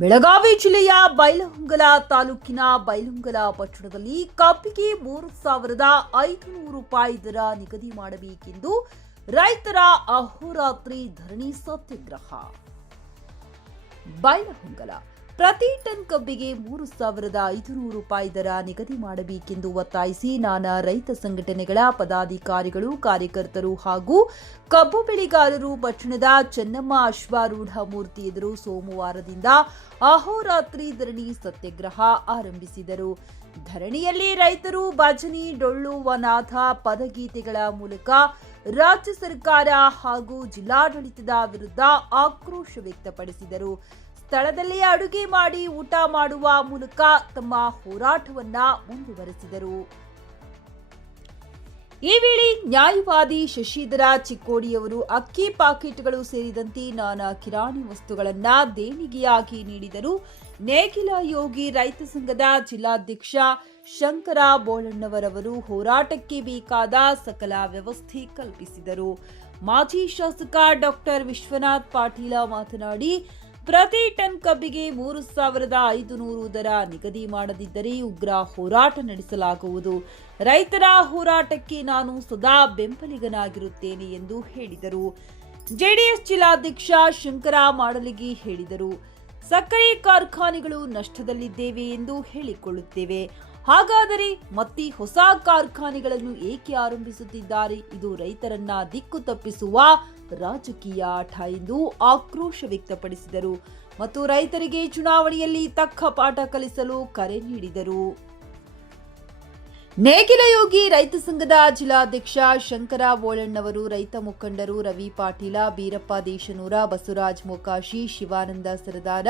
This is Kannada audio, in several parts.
ಬೆಳಗಾವಿ ಜಿಲ್ಲೆಯ ಬೈಲಹೊಂಗಲ ತಾಲೂಕಿನ ಬೈಲಹೊಂಗಲ ಪಟ್ಟಣದಲ್ಲಿ ಕಬ್ಬಿಗೆ ಮೂರು ಸಾವಿರದ ಐದುನೂರು ರೂಪಾಯಿ ದರ ನಿಗದಿ ಮಾಡಬೇಕೆಂದು ರೈತರ ಅಹೋರಾತ್ರಿ ಧರಣಿ ಸತ್ಯಾಗ್ರಹ. ಬೈಲಹೊಂಗಲ ಪ್ರತಿ ಟನ್ ಕಬ್ಬಿಗೆ ಮೂರು ಸಾವಿರದ ಐದುನೂರು ರೂಪಾಯಿ ದರ ನಿಗದಿ ಮಾಡಬೇಕೆಂದು ಒತ್ತಾಯಿಸಿ ನಾನಾ ರೈತ ಸಂಘಟನೆಗಳ ಪದಾಧಿಕಾರಿಗಳು, ಕಾರ್ಯಕರ್ತರು ಹಾಗೂ ಕಬ್ಬು ಬೆಳೆಗಾರರು ಪಟ್ಟಣದ ಚೆನ್ನಮ್ಮ ಅಶ್ವಾರೂಢ ಮೂರ್ತಿ ಎದುರು ಸೋಮವಾರದಿಂದ ಅಹೋರಾತ್ರಿ ಧರಣಿ ಸತ್ಯಾಗ್ರಹ ಆರಂಭಿಸಿದರು. ಧರಣಿಯಲ್ಲಿ ರೈತರು ಭಜನಿ, ಡೊಳ್ಳು, ವನಾಥ ಪದಗೀತೆಗಳ ಮೂಲಕ ರಾಜ್ಯ ಸರ್ಕಾರ ಹಾಗೂ ಜಿಲ್ಲಾಡಳಿತದ ವಿರುದ್ಧ ಆಕ್ರೋಶ ವ್ಯಕ್ತಪಡಿಸಿದರು. ಸ್ಥಳದಲ್ಲಿ ಅಡುಗೆ ಮಾಡಿ ಊಟ ಮಾಡುವ ಮೂಲಕ ತಮ್ಮ ಹೋರಾಟವನ್ನ ಮುಂದುವರೆಸಿದರು. ಈ ವೇಳೆ ನ್ಯಾಯವಾದಿ ಶಶಿಧರ ಚಿಕ್ಕೋಡಿಯವರು ಅಕ್ಕಿ ಪಾಕೆಟ್ಗಳು ಸೇರಿದಂತೆ ನಾನಾ ಕಿರಾಣಿ ವಸ್ತುಗಳನ್ನ ದೇಣಿಗೆಯಾಗಿ ನೀಡಿದರು. ನೇಗಿಲ ಯೋಗಿ ರೈತ ಸಂಘದ ಜಿಲ್ಲಾಧ್ಯಕ್ಷ ಶಂಕರ ಬೋಳಣ್ಣವರವರು ಹೋರಾಟಕ್ಕೆ ಬೇಕಾದ ಸಕಲ ವ್ಯವಸ್ಥೆ ಕಲ್ಪಿಸಿದರು. ಮಾಜಿ ಶಾಸಕ ಡಾಕ್ಟರ್ ವಿಶ್ವನಾಥ್ ಪಾಟೀಲ ಮಾತನಾಡಿ ಪ್ರತಿ ಟನ್ ಕಬ್ಬಿಗೆ ಮೂರು ಸಾವಿರದ ಐದು ನೂರು ದರ ನಿಗದಿ ಮಾಡದಿದ್ದರೆ ಉಗ್ರ ಹೋರಾಟ ನಡೆಸಲಾಗುವುದು. ರೈತರ ಹೋರಾಟಕ್ಕೆ ನಾನು ಸದಾ ಬೆಂಬಲಿಗನಾಗಿರುತ್ತೇನೆ ಎಂದು ಹೇಳಿದರು. ಜೆಡಿಎಸ್ ಜಿಲ್ಲಾಧ್ಯಕ್ಷ ಶಂಕರ ಮಾಡಲಿಗಿ ಹೇಳಿದರು. ಸಕ್ಕರೆ ಕಾರ್ಖಾನೆಗಳು ನಷ್ಟದಲ್ಲಿದ್ದೇವೆ ಎಂದು ಹೇಳಿಕೊಳ್ಳುತ್ತೇವೆ. ಹಾಗಾದರೆ ಮತ್ತೆ ಹೊಸ ಕಾರ್ಖಾನೆಗಳನ್ನು ಏಕೆ ಆರಂಭಿಸುತ್ತಿದ್ದಾರೆ? ಇದು ರೈತರನ್ನ ದಿಕ್ಕು ತಪ್ಪಿಸುವ ರಾಜಕೀಯ ಆಟ ಎಂದು ಆಕ್ರೋಶ ವ್ಯಕ್ತಪಡಿಸಿದರು. ಮತ್ತು ರೈತರಿಗೆ ಚುನಾವಣೆಯಲ್ಲಿ ತಕ್ಕ ಪಾಠ ಕಲಿಸಲು ಕರೆ ನೀಡಿದರು. ನೇಗಿಲ ಯೋಗಿ ರೈತ ಸಂಘದ ಜಿಲ್ಲಾಧ್ಯಕ್ಷ ಶಂಕರ ಓಳಣ್ಣವರು ರೈತ ಮುಖಂಡರು ರವಿ ಪಾಟೀಲ, ಬೀರಪ್ಪ ದೇಶನೂರ, ಬಸವರಾಜ್ ಮೊಕಾಶಿ, ಶಿವಾನಂದ ಸರದಾರ,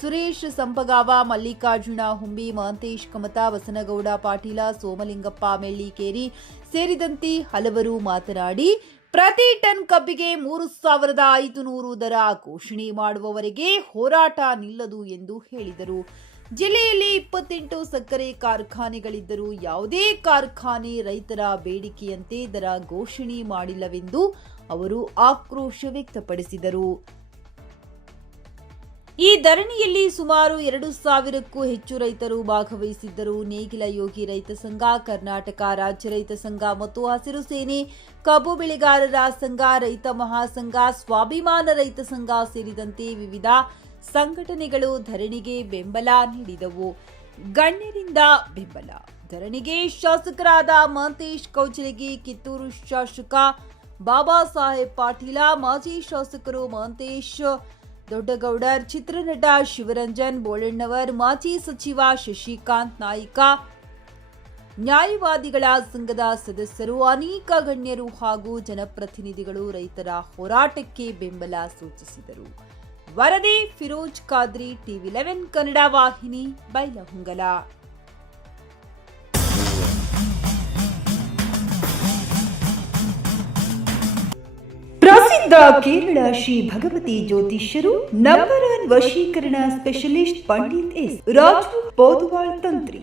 ಸುರೇಶ್ ಸಂಪಗಾವ, ಮಲ್ಲಿಕಾರ್ಜುನ ಹುಂಬಿ, ಮಹಂತೇಶ್ ಕಮತ, ಬಸನಗೌಡ ಪಾಟೀಲ, ಸೋಮಲಿಂಗಪ್ಪ ಮೆಳ್ಳಿಕೇರಿ ಸೇರಿದಂತೆ ಹಲವರು ಮಾತನಾಡಿ, ಪ್ರತಿ ಟನ್ ಕಬ್ಬಿಗೆ ಮೂರು ಸಾವಿರದ ಐದು ನೂರು ದರ ಘೋಷಣೆ ಮಾಡುವವರೆಗೆ ಹೋರಾಟ ನಿಲ್ಲದು ಎಂದು ಹೇಳಿದರು. ಜಿಲ್ಲೆಯಲ್ಲಿ ಇಪ್ಪತ್ತೆಂಟು ಸಕ್ಕರೆ ಕಾರ್ಖಾನೆಗಳಿದ್ದರೂ ಯಾವುದೇ ಕಾರ್ಖಾನೆ ರೈತರ ಬೇಡಿಕೆಯಂತೆ ದರ ಘೋಷಣೆ ಮಾಡಿಲ್ಲವೆಂದು ಅವರು ಆಕ್ರೋಶ ವ್ಯಕ್ತಪಡಿಸಿದರು. ಈ ಧರಣಿಯಲ್ಲಿ ಸುಮಾರು ಎರಡು ಸಾವಿರಕ್ಕೂ ಹೆಚ್ಚು ರೈತರು ಭಾಗವಹಿಸಿದ್ದರು. ನೇಗಿಲ ಯೋಗಿ ರೈತ ಸಂಘ, ಕರ್ನಾಟಕ ರಾಜ್ಯ ರೈತ ಸಂಘ ಮತ್ತು ಹಸಿರು ಸೇನೆ, ಕಬ್ಬು ಬೆಳೆಗಾರರ ಸಂಘ, ರೈತ ಮಹಾಸಂಘ, ಸ್ವಾಭಿಮಾನ ರೈತ ಸಂಘ ಸೇರಿದಂತೆ ವಿವಿಧ ಸಂಘಟನೆಗಳು ಧರಣಿಗೆ ಬೆಂಬಲ ನೀಡಿದವು. ಗಣ್ಯರಿಂದ ಬೆಂಬಲ. ಧರಣಿಗೆ ಶಾಸಕರಾದ ಮಹಂತೇಶ್ ಕೌಚಲಗಿ ಕಿತ್ತೂರು ಶಾಸಕ ಬಾಬಾ ಸಾಹೇಬ್ ಪಾಟೀಲ, ಮಾಜಿ ಶಾಸಕರು ಮಹಂತೇಶ್ ದೊಡ್ಡಗೌಡರ್, ಚಿತ್ರನಟ ಶಿವರಂಜನ್ ಬೋಳಣ್ಣವರ್, ಮಾಜಿ ಸಚಿವ ಶಶಿಕಾಂತ್ ನಾಯ್ಕ, ನ್ಯಾಯವಾದಿಗಳ ಸಂಘದ ಸದಸ್ಯರು, ಅನೇಕ ಗಣ್ಯರು ಹಾಗೂ ಜನಪ್ರತಿನಿಧಿಗಳು ರೈತರ ಹೋರಾಟಕ್ಕೆ ಬೆಂಬಲ ಸೂಚಿಸಿದರು. ವರದಿ, ಫಿರೋಜ್ ಖಾದ್ರಿ ಟಿವಿ ಲೆವೆನ್ ಕನ್ನಡ ವಾಹಿನಿ, ಬೈಲಹೊಂಗಲ. ಪ್ರಸಿದ್ಧ ಕೇರಳ ಶ್ರೀ ಭಗವತಿ ಜ್ಯೋತಿಷ್ಯರು ನಂಬರ್ ಒನ್ ವಶೀಕರಣ ಸ್ಪೆಷಲಿಸ್ಟ್ ಪಂಡಿತ್ ಎಸ್. ರಾಜು ಪೋದುವಾಳ್ ತಂತ್ರಿ.